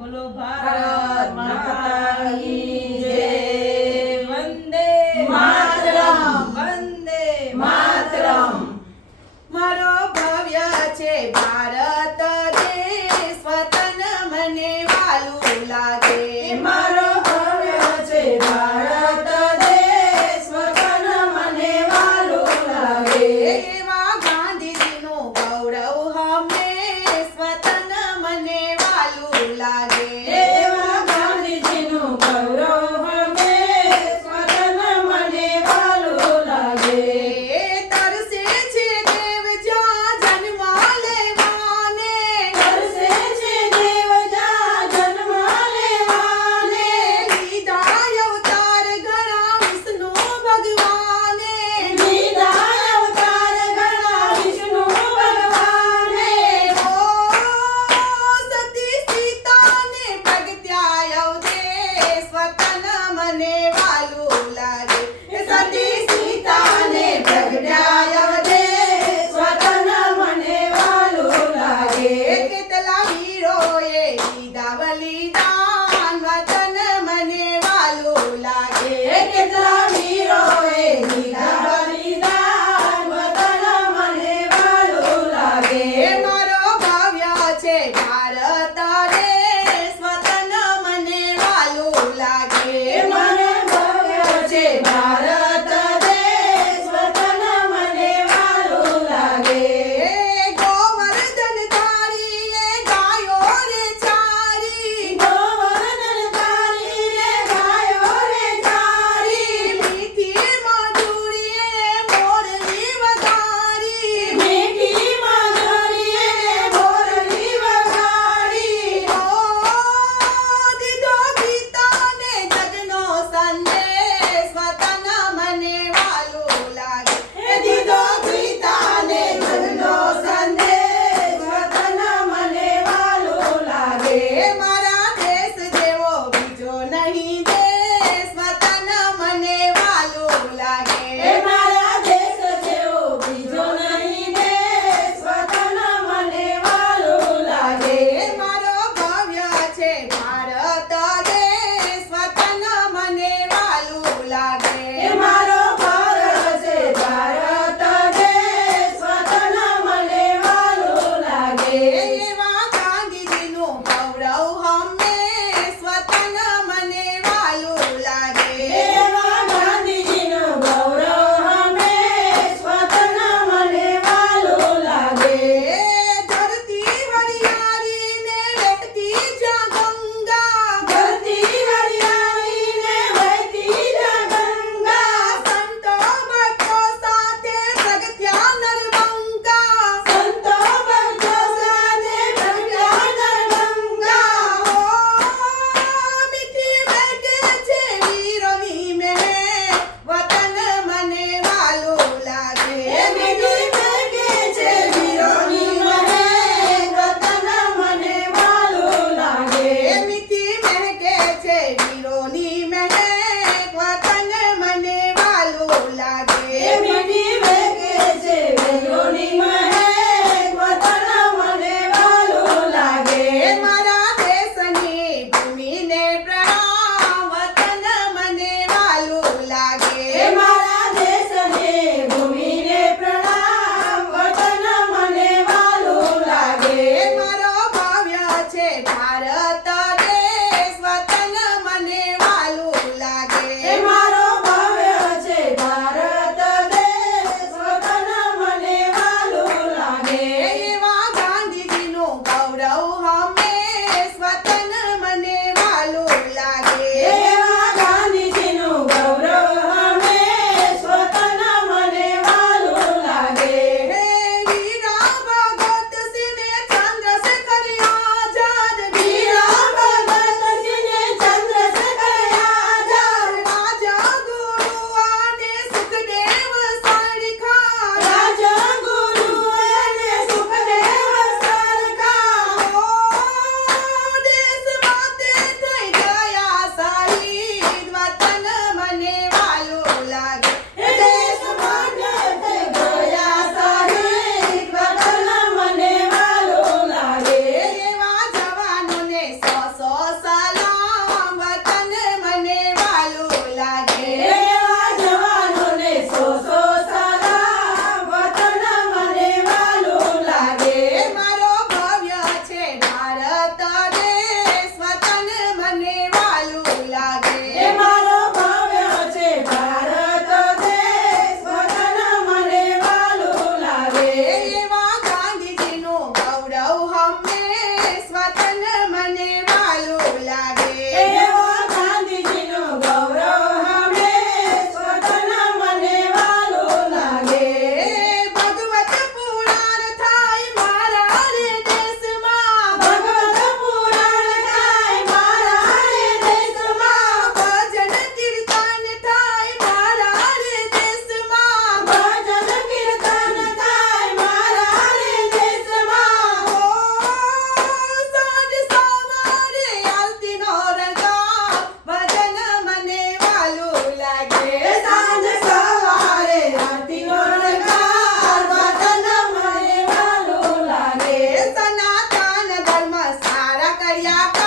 બોલો ભારત માતા કી જય. વંદે માતરમ. વંદે માતરમ. મારો ભવ્ય છે ભારત દેશ, વતન મને વાલું લાગે. મારો ભવ્ય છે ભારત દેશ, વતન મને વાલું લાગે. એવા ગાંધીજીનું ગૌરવ હંમેશ, વતન મને વાલું લાગે. એવા ગાંધીજીનું ગૌરવ હંમેશ, વતન મને વાલું લાગે. તરસે છે દેવ જ્યાં જન્મ લેવાને. તરસે છે દેવ જ્યાં જન્મ લેવાને. લીધા અવતાર ઘણા વિષ્ણુ ભગવાને. લીધા અવતાર ઘણા વિષ્ણુ ભગવાને. ઓ સતી સીતાને પ્રગટ્યા અવદેશ, વતન મને વાલું લાગે. સતી સીતાને પ્રગટ્યા અવદેશ, વતન મને વાલું લાગે. કેટલા વીરોએ લીધા બલિદાન, વતન મને વાલું લાગે. કેટલા વીરોએ લીધા બલિદાન, વતન મને વાલું લાગે. મારો ભવ્ય છે ભારત દેશ, વતન મને વાલું લાગે. મને ભવ્ય છે ભારત દેશ, વતન મને વાલું લાગે. ગોવર્ધન ધારીએ ગાયો રે ચારી. ગોવર્ધન કર્યા